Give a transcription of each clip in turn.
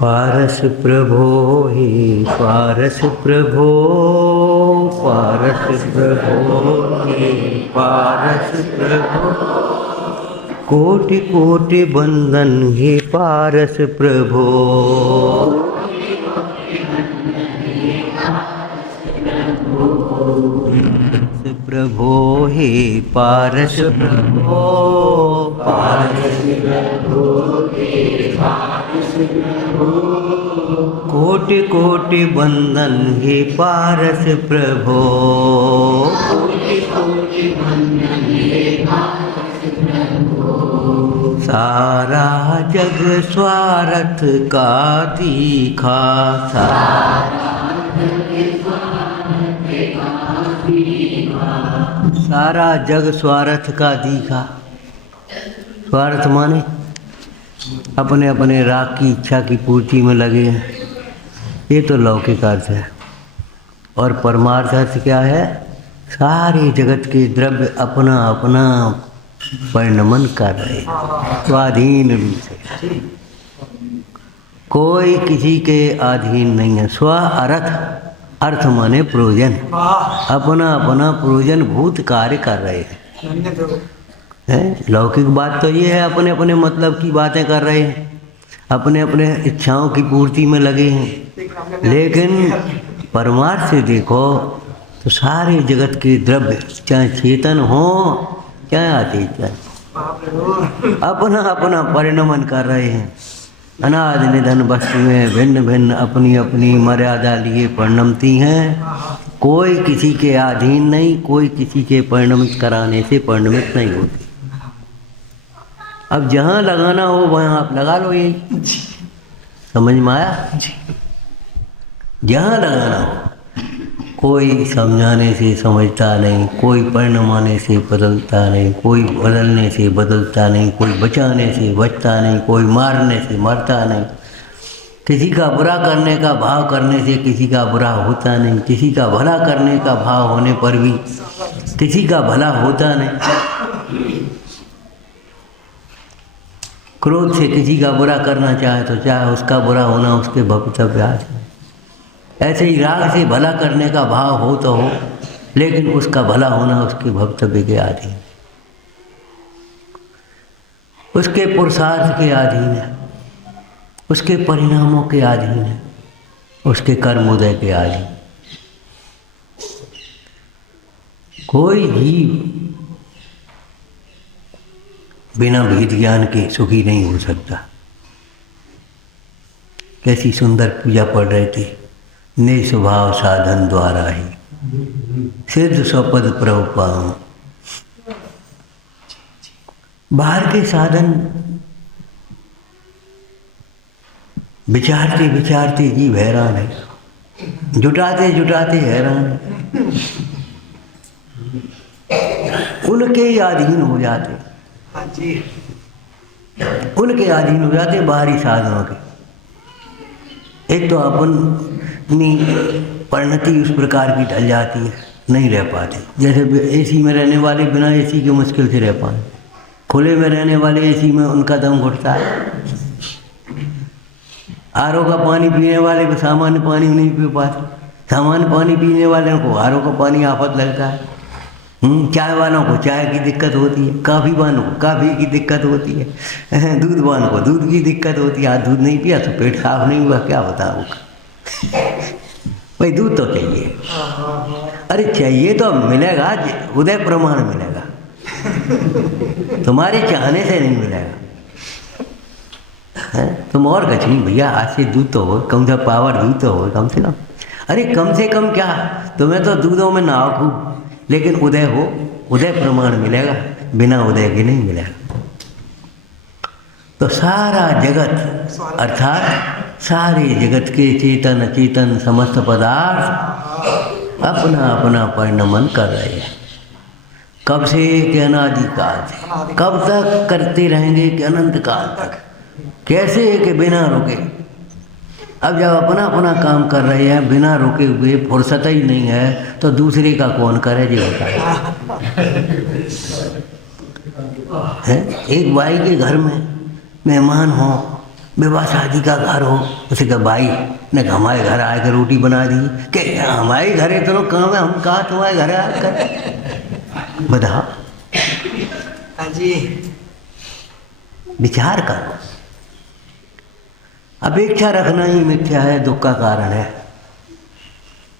पारस प्रभो हे पारस प्रभो, पारस प्रभो हे पारस प्रभो, कोटि कोटि बंदन हे पारस प्रभो। प्रभो हे पारस प्रभो, पारस प्रभो हे पारस प्रभो, कोटि कोटि बंदन हे पारस प्रभो, कोटि कोटि बंदन हे पारस प्रभो। सारा जग स्वार्थ का तीखा, सारा जग स्वार्थ का दीखा। स्वार्थ माने अपने अपने राग की इच्छा की पूर्ति में लगे हैं, ये तो लौकिक अर्थ है। और परमार्थ अर्थ क्या है? सारे जगत के द्रव्य अपना अपना परिणमन कर रहे हैं स्वाधीन रूप से, कोई किसी के अधीन नहीं है। स्व अर्थ, अर्थ माने प्रयोजन, अपना अपना प्रयोजन भूत कार्य कर रहे हैं। लौकिक बात तो ये है, अपने अपने मतलब की बातें कर रहे हैं, अपने अपने इच्छाओं की पूर्ति में लगे हैं। लेकिन परमार्थ से देखो तो सारे जगत के द्रव्य, चाहे चेतन हो चाहे अचेतन, अपना अपना परिणमन कर रहे हैं। अनादि निधन वस्तुएं भिन्न भिन्न अपनी अपनी मर्यादा लिए परिणमती हैं। कोई किसी के अधीन नहीं, कोई किसी के परिणमित कराने से परिणमित नहीं होती। अब जहाँ लगाना हो वहाँ आप लगा लो, यही समझ में आया? जहाँ लगाना हो, कोई समझाने से समझता नहीं, कोई परिणमाने से बदलता नहीं, कोई बदलने से बदलता नहीं, कोई बचाने से बचता नहीं, कोई मारने से मरता नहीं, किसी का बुरा करने का भाव करने से किसी का बुरा होता नहीं, किसी का भला करने का भाव होने पर भी किसी का भला होता नहीं। क्रोध से किसी का बुरा करना चाहे तो चाहे उसका बुरा होना उसके भक्तव्य है। ऐसे ही राग से भला करने का भाव हो तो हो, लेकिन उसका भला होना उसके भक्तव्य के अधीन, उसके पुरुषार्थ के अधीन है, उसके परिणामों के अधीन है, उसके कर्मोदय के अधीन। कोई जीव बिना भेद ज्ञान के सुखी नहीं हो सकता। कैसी सुंदर पूजा पढ़ रहे थे, ने स्वभाव साधन द्वारा ही सिद्ध स्वपद प्रभु पाऊं। बाहर के साधन विचारते विचारते जीव हैरान है, जुटाते जुटाते हैरान है, उनके ही अधीन हो जाते, उनके अधीन हो जाते बाहरी साधनों के। एक तो अपनी परिणति उस प्रकार की ढल जाती है, नहीं रह पाते। जैसे एसी में रहने वाले बिना एसी के मुश्किल से रह पाए, खुले में रहने वाले एसी में उनका दम घुटता है। आरओ का पानी पीने वाले को सामान्य पानी नहीं पी पाते, सामान्य पानी पीने वाले को आरओ का पानी आफत लगता है। चाय वालों को चाय की दिक्कत होती है, कॉफ़ी वालों को कॉफ़ी की दिक्कत होती है, दूध वालों को दूध की दिक्कत होती है। आज दूध नहीं पिया तो पेट साफ नहीं हुआ, क्या बताऊँ भाई, दूध तो चाहिए। अरे चाहिए तो मिलेगा, उदय प्रमाण मिलेगा, तुम्हारे चाहने से नहीं मिलेगा। तुम और कुछ नहीं भैया, आज से दूध तो हो, कम से पावर दूध तो हो कम से कम। अरे कम से कम क्या, तुम्हें तो दूधों में नहाओ खूब, लेकिन उदय हो, उदय प्रमाण मिलेगा, बिना उदय के नहीं मिलेगा। तो सारा जगत अर्थात सारे जगत के चेतन अचेतन समस्त पदार्थ अपना अपना परिणमन कर रहे हैं। कब से कि अनादि काल से, कब तक करते रहेंगे कि अनंत काल तक। कैसे कि बिना रुके। अब जब अपना अपना काम कर रहे हैं बिना रुके हुए, फुर्सत ही नहीं है, तो दूसरे का कौन करे जी होता है? एक भाई के घर में मेहमान हो, विवाह शादी का घर हो, उसे कहा भाई ने हमारे घर आकर रोटी बना दी, कि हमारे घर इतना काम है, हम कहा तुम्हारे घर आकर बताओ। हाँ जी, विचार करो। अपेक्षा रखना ही मिथ्या है, दुख का कारण है।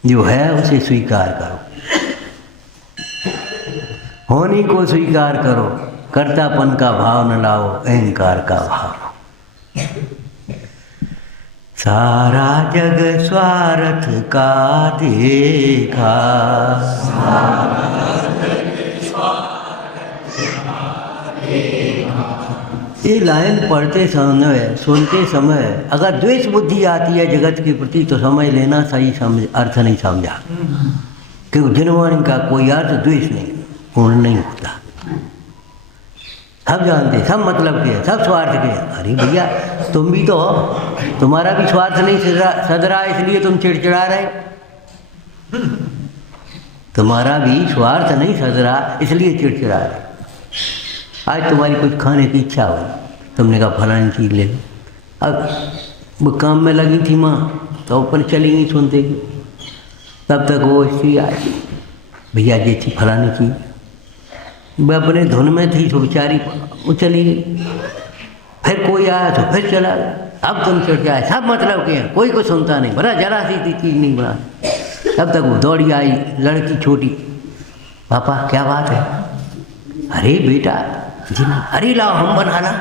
जो है उसे स्वीकार करो, होने को स्वीकार करो, कर्तापन का भाव न लाओ, अहंकार का भाव। सारा जग स्वार्थ का देखा, ये लाइन पढ़ते समय, सुनते समय अगर द्वेष बुद्धि आती है जगत के प्रति तो समझ लेना सही समझ, अर्थ नहीं समझा। क्योंकि जिनवाणी का कोई अर्थ द्वेष नहीं, पूर्ण नहीं होता। सब जानते, सब मतलब के, सब स्वार्थ के। अरे भैया तुम भी तो हो, तुम्हारा भी स्वार्थ नहीं सद रहा, इसलिए तुम चिड़चिड़ा रहे। तुम्हारा भी स्वार्थ नहीं सद रहा, इसलिए चिड़चिड़ा रहे। आज तुम्हारी कुछ खाने की इच्छा हुई, तुमने कहा फलानी चीज़ ले लो। अब वो काम में लगी थी माँ, तो ऊपर चली गई सुनते की। तब तक वो स्त्री आई, भैया ये थी फलानी चीज़। वह अपने धुन में थी तो बेचारी वो चली गई। फिर कोई आया तो फिर चला गया। अब तुम चिड़चिड़ाए, सब मतलब के हैं, कोई को सुनता नहीं, बड़ा जरा सी चीज़ नहीं बना। तब तक वो दौड़ी आई, लड़की छोटी, पापा क्या बात है? अरे बेटा जी नहीं, अरे लाओ हम बना ला,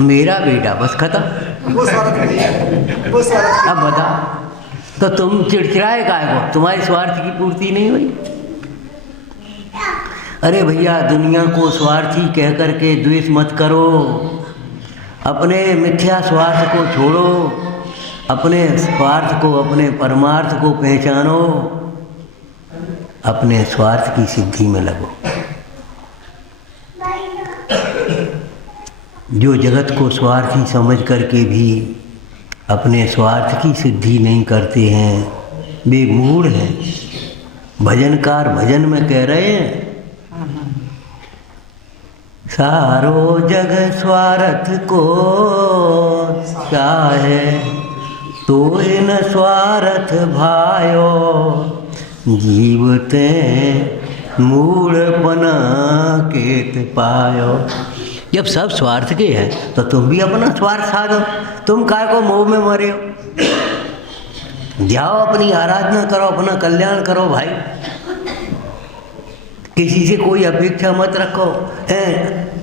मेरा बेटा, बस खत्म। वो स्वार्थ है, वो स्वार्थ। अब बता, तो तुम चिड़चिड़ाए काहे को? तुम्हारे स्वार्थ की पूर्ति नहीं हुई। अरे भैया दुनिया को स्वार्थी कह करके द्वेष मत करो, अपने मिथ्या स्वार्थ को छोड़ो, अपने स्वार्थ को, अपने परमार्थ को पहचानो, अपने स्वार्थ की सिद्धि में लगो। जो जगत को स्वार्थी समझ करके भी अपने स्वार्थ की सिद्धि नहीं करते हैं वे मूढ़ हैं। भजनकार भजन में कह रहे हैं, सारो जग स्वार्थ को चाहे, तो इन स्वार्थ भायो, जीवते मूढ़पना केत पायो। जब सब स्वार्थ के हैं तो तुम भी अपना स्वार्थ साधो। तुम काय को मोह में मरे हो? जाओ अपनी आराधना करो, अपना कल्याण करो भाई। किसी से कोई अपेक्षा मत रखो।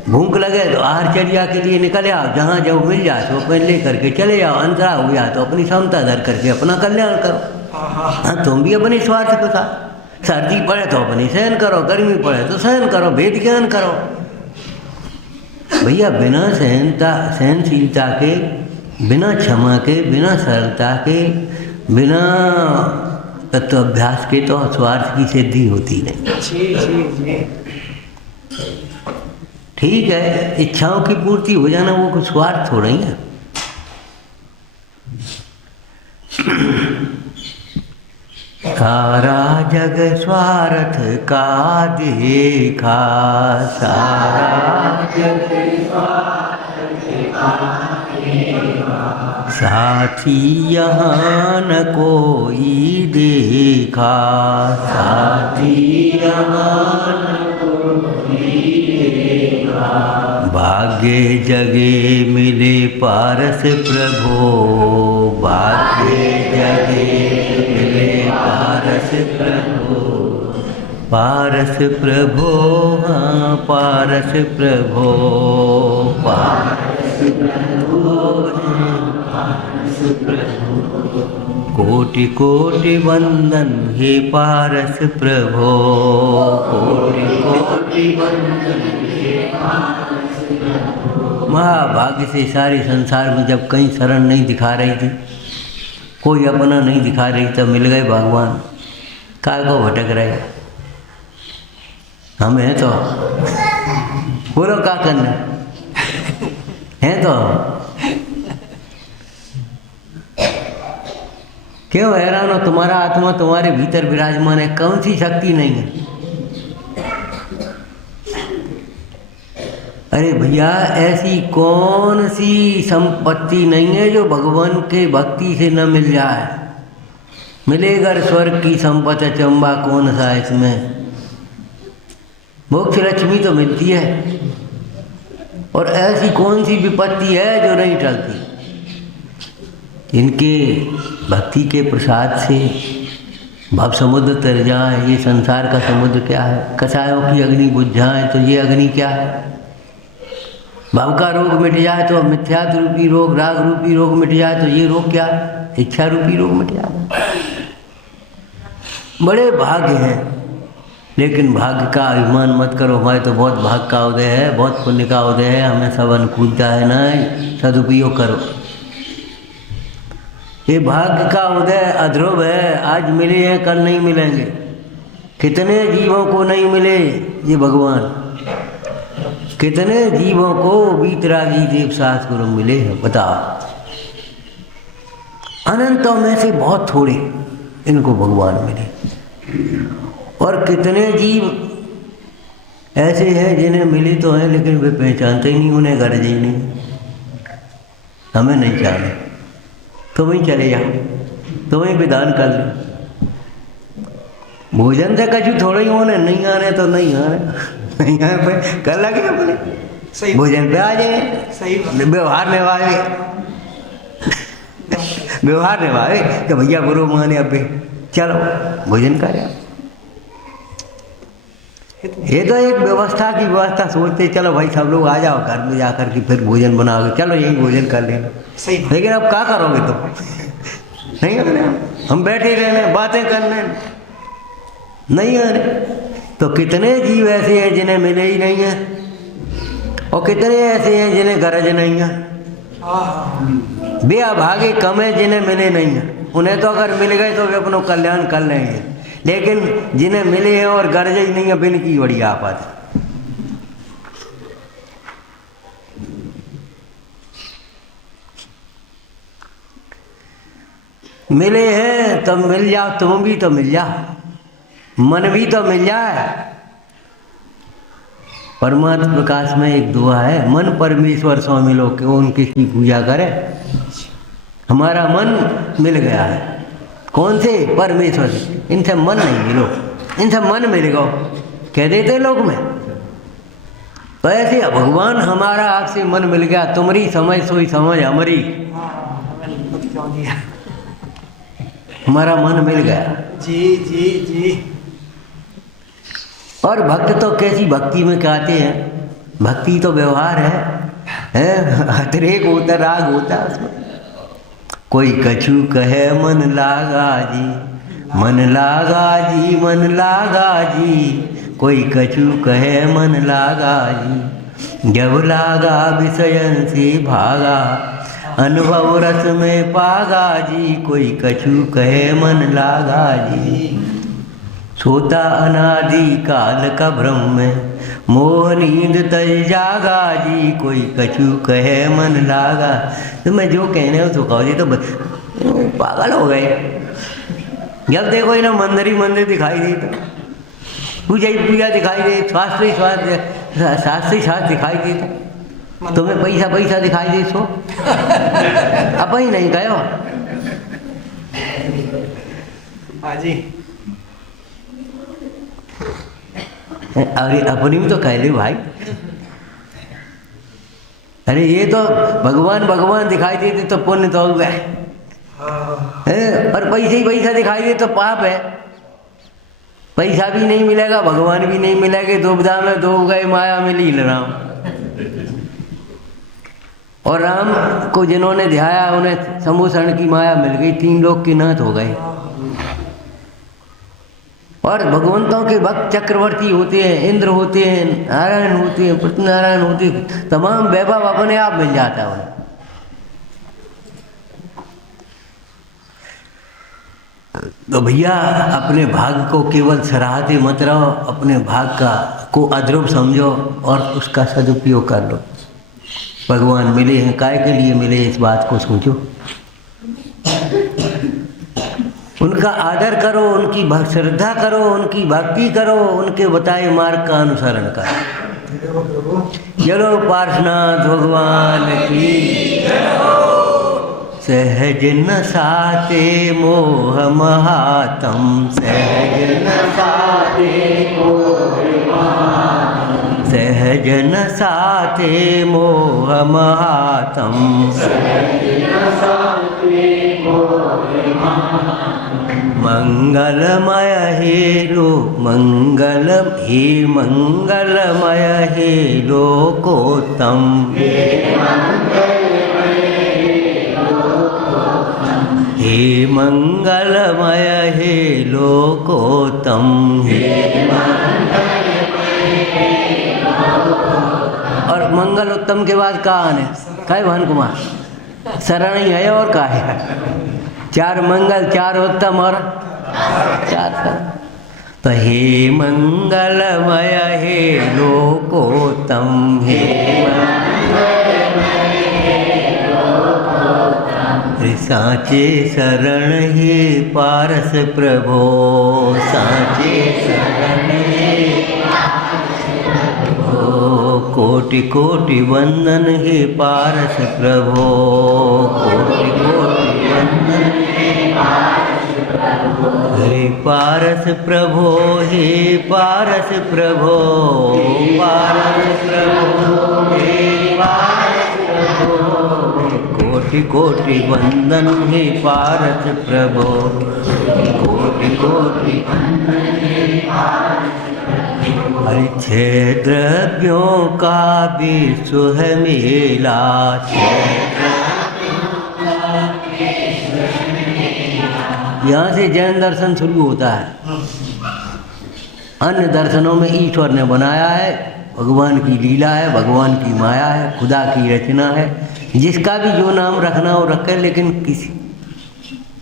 भूख लगे तो आहारचर्या के लिए निकल आओ, जहाँ जो मिल जाए तो अपन ले करके चले जाओ, अंतरा हो जाए तो अपनी क्षमता धर करके अपना कल्याण करो। हाँ, तुम भी अपने स्वार्थ के साथ। सर्दी पड़े तो अपनी सहन करो, गर्मी पड़े तो सहन करो, वेद ज्ञान करो। भैया बिना सहनशीलता के, बिना क्षमा के, बिना सरलता के, बिना तत्वाभ्यास के तो स्वार्थ की सिद्धि होती नहीं। ठीक है, इच्छाओं की पूर्ति हो जाना वो कुछ स्वार्थ हो रही है। सारा जग स्वार्थ का देखा, सारा जग स्वार्थ का देखा, साथी यहाँ न कोई देखा, साथी यहाँ न कोई देखा। भाग्य जगे मिले पारस प्रभो, भाग्य जगे मिले पारस प्रभो, पारस प्रभो, हाँ पारस प्रभो, पारस प्रभो, पारस प्रभो। कोटि कोटि वंदन हे पारस प्रभो, कोटि कोटि वंदन हे पारस प्रभो। महाभाग्य से सारे संसार में जब कहीं शरण नहीं दिखा रही थी, कोई अपना नहीं दिखा रही, तब मिल गए भगवान। काय को भटक रहे हम हैं तो बोलो क्या करना है तो क्यों हैरान हो? तुम्हारा आत्मा तुम्हारे भीतर विराजमान है, कौन सी शक्ति नहीं है? अरे भैया, ऐसी कौन सी संपत्ति नहीं है जो भगवान के भक्ति से न मिल जाए। मिलेगा स्वर्ग की संपत्ति चंबा, कौन सा इसमें। मोक्ष लक्ष्मी तो मिलती है, और ऐसी कौन सी विपत्ति है जो नहीं टलती। इनके भक्ति के प्रसाद से भव समुद्र तर जाए। ये संसार का समुद्र क्या है? कसायों की अग्नि बुझ जाए तो ये अग्नि क्या है? भव का रोग मिट जाए तो मिथ्यात्व रूपी रोग, राग रूपी रोग मिट जाए तो ये रोग क्या है? इच्छा रूपी रोग मिट जाए। बड़े भाग्य हैं, लेकिन भाग्य का अभिमान मत करो। हमारे तो बहुत भाग्य का उदय है, बहुत पुण्य का उदय है, हमें सब अनुकूलता है। नहीं, सदुपयोग करो। ये भाग्य का उदय अध्रुव है। आज मिले हैं, कल नहीं मिलेंगे। कितने जीवों को नहीं मिले ये भगवान, कितने जीवों को वीतरागी देव सास गुरु मिले हैं, बताओ। अनंतों में से बहुत थोड़े इनको भगवान मिले, और कितने जीव ऐसे हैं जिन्हें मिले तो हैं, लेकिन वे पहचानते ही नहीं, उन्हें गरज ही नहीं। हमें नहीं चाहिए, तुम ही चले जाओ, तुम ही विधान कर लो। भोजन से कछु थोड़ा ही होने, नहीं आने तो नहीं आने, नहीं आने पे कर लगे अपने सही भोजन पे आ जाए। सही व्यवहार निभावे, व्यवहार निभावे कि भैया बुरो माने, अब चलो भोजन कर। ये तो एक व्यवस्था की व्यवस्था सोचते, चलो भाई सब लोग आ जाओ, घर में जाकर के फिर भोजन बनाओगे, चलो यही भोजन कर लेना। सही। लेकिन अब क्या करोगे तुम? नहीं करने, हम बैठे रहने, बातें करने, नहीं आने। तो कितने जीव ऐसे हैं जिन्हें मिले ही नहीं है, और कितने ऐसे हैं जिन्हें गरज नहीं है। वे अभागे कम है जिन्हें मिले नहीं है। उन्हें तो अगर मिल गए तो वे अपना कल्याण कर लेंगे, लेकिन जिन्हें मिले हैं और गरज ही नहीं है, अब इनकी बड़ी आफत है। मिले हैं तो मिल जाओ, तुम भी तो मिल जाओ, मन भी तो मिल जाए। परमात्मा प्रकाश में एक दुआ है, मन परमेश्वर सो मिलो, क्यों उनकी पूजा करे। हमारा मन मिल गया है, कौन से? परमेश्वर से। इनसे मन नहीं मिलो, इनसे मन मिल गो कह देते लोग में। तो ऐसे भगवान हमारा आपसे मन मिल गया, तुम्हारी समझ सोई समझ हमारी, हमारा मन मिल गया। जी जी जी। और भक्त तो कैसी भक्ति में कहते हैं, भक्ति तो व्यवहार है, अतिरेक होता, राग होता है उसमें। कोई कछु कहे मन लागा जी, मन लागा जी, मन लागा जी। कोई कछु कहे मन लागा जी, जब लागा विषयन से भागा, अनुभव रस में पागा जी। कोई कछु कहे मन लागा जी, सोता अनादि काल का भ्रम में, मोह नींद तज जागा जी। कोई कछु कहे मन लागा। तो मैं जो कहने हो तो कहो जी, तो पागल हो गए। जब देखो ना मंदिर ही मंदिर दिखाई दे, तो पूजा ही पूजा दिखाई दे, शास्त्र ही शास्त्र दिखाई दे, तो तुम्हें पैसा पैसा दिखाई दे, सो अब ही नहीं गए हो। हाँ जी। अरे अपनी भी तो कह ले भाई। अरे ये तो भगवान भगवान दिखाई देते तो पुण्य तो हो गए, और पैसे ही पैसा दिखाई दे तो पाप है। पैसा भी नहीं मिलेगा, भगवान भी नहीं मिलेगा, दुविधा में दो गए माया में लील राम। और राम को जिन्होंने ध्याया उन्हें संभूषण की माया मिल गई, 3 लोग के नाथ हो गए। और भगवंतों के भक्त चक्रवर्ती होते हैं, इंद्र होते हैं, नारायण होते हैं, पृथ्वीनारायण होते हैं, तमाम वैभव अपने आप मिल जाता है उन्हें। तो भैया अपने भाग को केवल सराहते मत रहो, अपने भाग का को अध्रुव समझो और उसका सदुपयोग कर लो। भगवान मिले हैं, काय के लिए मिले, इस बात को सोचो। उनका आदर करो, उनकी श्रद्धा करो, उनकी भक्ति करो, उनके बताए मार्ग का अनुसरण करो। चलो पार्श्वनाथ भगवान की। सहज न साते मोह महातम, सहज न साते सहज न साते मोह महातम, मंगलमय हे मंगलम हे मंगलमय हे लोकोत्तम, हे मंगलमय हे लोकोत्तम, और मंगल उत्तम के बाद कहा आने काय भान कुमार शरण ही है और का है। चार मंगल, चार उत्तम और चार शरण। तो हे मंगलमय हे लोकोत्तम, हे साचे शरण हे पारस प्रभो, साचे शरण हे कोटि कोटि वंदन हे पारस प्रभो, कोटि कोटि वंदन हे पारस प्रभो, हे पारस प्रभो, पारस प्रभो हे पारस प्रभो, कोटि कोटि वंदन हे पारस प्रभो, कोटि कोटि वंदन हे पारस प्रभो। छह द्रव्यों का विश्व है मेला, यहाँ से जैन दर्शन शुरू होता है। अन्य दर्शनों में ईश्वर ने बनाया है, भगवान की लीला है, भगवान की माया है, खुदा की रचना है। जिसका भी जो नाम रखना हो रखे, लेकिन किसी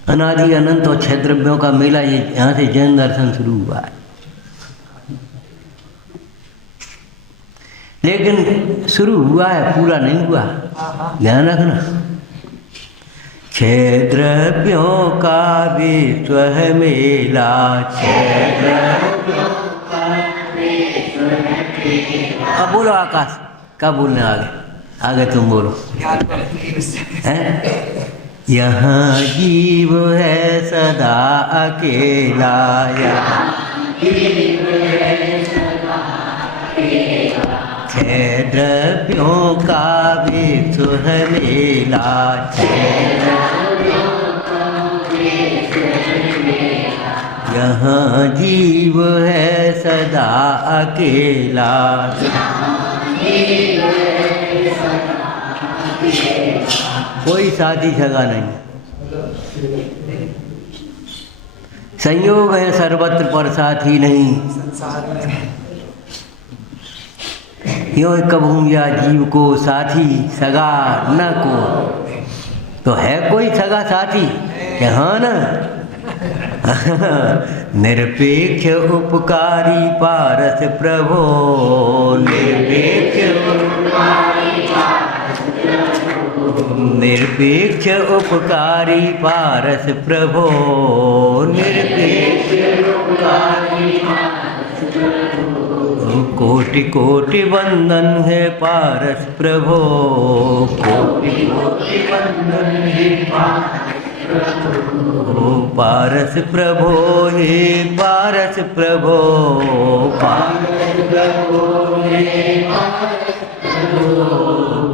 अनादि अनंत और छह द्रव्यों का मेला, ये यहाँ से जैन दर्शन शुरू हुआ है। लेकिन शुरू हुआ है, पूरा नहीं हुआ, ध्यान रखना। छह द्रव्यों का विश्व है मेला, छह द्रव्यों का विश्व है मेला। अब बोलो आकाश, क्या बोलने आगे, आगे तुम बोलो। यहाँ जीव है सदा अकेला, यहाँ जीव है सदा अकेला, छह द्रव्यों का विश्व है मेला, छह द्रव्यों का विश्व है मेला, यहाँ जीव है सदा अकेला, कोई साथी सगा नहीं। संयोग है सर्वत्र पर साथी नहीं, यो कभू या जीव को साथी सगा न को। तो है कोई सगा साथी? हाँ ना। निरपेक्ष उपकारी पारस प्रभो, निरपेक्ष निरपेक्ष उपकारी पारस प्रभो, निरपेक्ष उपकारी पारस प्रभो, कोटि कोटि वंदन है पारस प्रभो, कोटि कोटि वंदन है पारस प्रभो, पारस प्रभो हे पारस प्रभो, पारस प्रभो हे पारस प्रभो,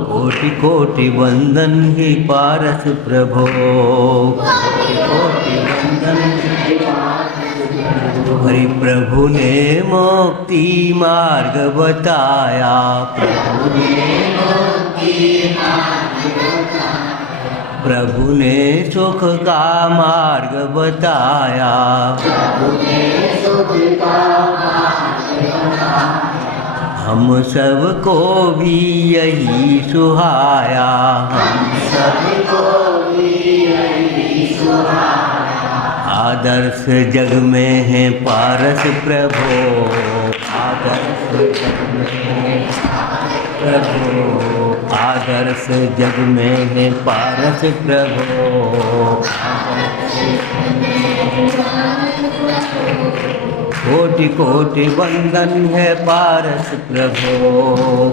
कोटि कोटि वंदन हे पारस प्रभो, कोटि कोटि वंदन हे पारस प्रभो। हरि प्रभु ने मुक्ति मार्ग बताया, प्रभु ने मुक्ति मार्ग बताया, प्रभु ने सुख का मार्ग बताया, प्रभु ने सुख का मार्ग बताया, हम सबको भी यही सुहाया, हम सबको भी यही सुहाया, आदर्श जग में है पारस प्रभो, आदर्श जग में है प्रभो, आदर्श जग में है पारस प्रभो, कोटि कोटि कोटि वंदन है पारस प्रभो,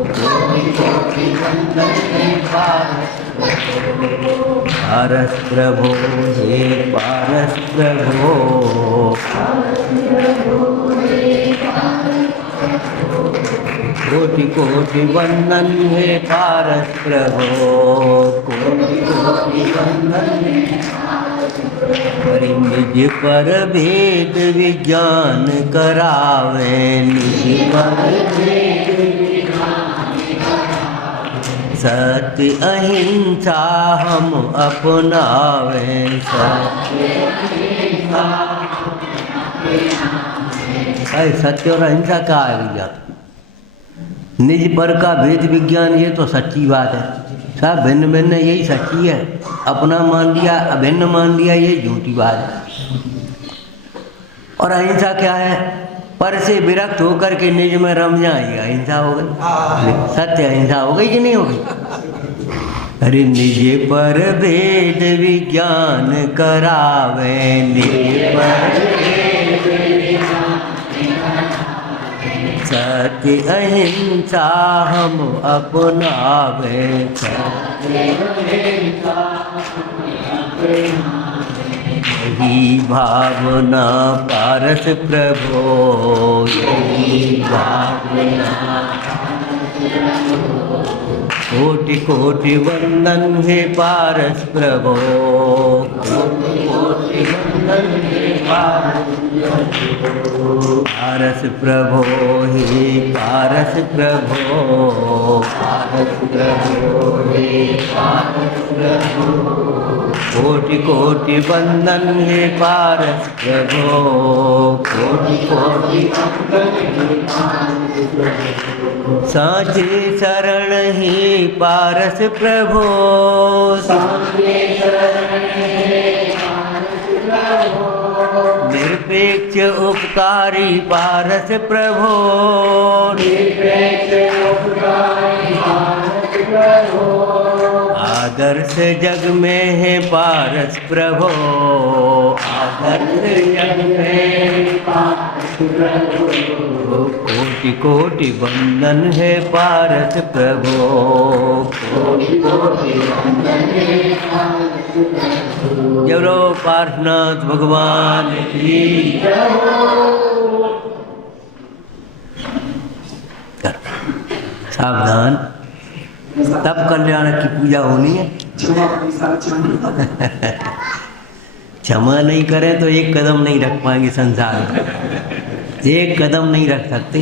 कोटि कोटि वंदन है पारस प्रभो, पारस प्रभो हे पारस प्रभो, कोटि कोटि वंदन है पारस प्रभो, कोटि कोटि वंदन हरि निज पर भेद विज्ञान करावे, निज पर भेद सत्य अहिंसा हम अपनावे, सत्य और अहिंसा का है भैया। निज पर का भेद विज्ञान ये तो सच्ची बात है, सब भिन्न भिन्न यही सच्ची है। अपना मान लिया अभिन्न मान लिया ये झूठी बात है। और अहिंसा क्या है? पर से विरक्त होकर के निज में रम जाए, अहिंसा हो गई। सत्य अहिंसा हो गई कि नहीं हो गई? अरे निज पर भेद विज्ञान करावे, निज पर सत्य अहिंसा हम अपनावे, यही भावना पारस प्रभो, यही भावना कोटि कोटि वंदन है पारस प्रभो, कोटि कोटि वंदन है पारस प्रभो, हे पारस प्रभो, पारस प्रभो हे पारस प्रभो, कोटि कोटि वंदन है पारस प्रभो, कोटि कोटि वंदन है पारस प्रभो, साचे शरण ही पारस प्रभो, साचे शरण ही पारस प्रभो, निरपेक्ष उपकारी पारस प्रभो, निरपेक्ष उपकारी पारस प्रभो, आदर्श जग में है पारस प्रभो, आदर्श जग में पारस प्रभो, कोटि कोटि वंदन है पारस प्रभो, कोटि कोटि वंदन है पारस प्रभो। जरो पार्शनाथ भगवान की सावधान, तब कल्याण की पूजा होनी है। क्षमा नहीं करें तो एक कदम नहीं रख पाएंगे संसार में, एक कदम नहीं रख सकते।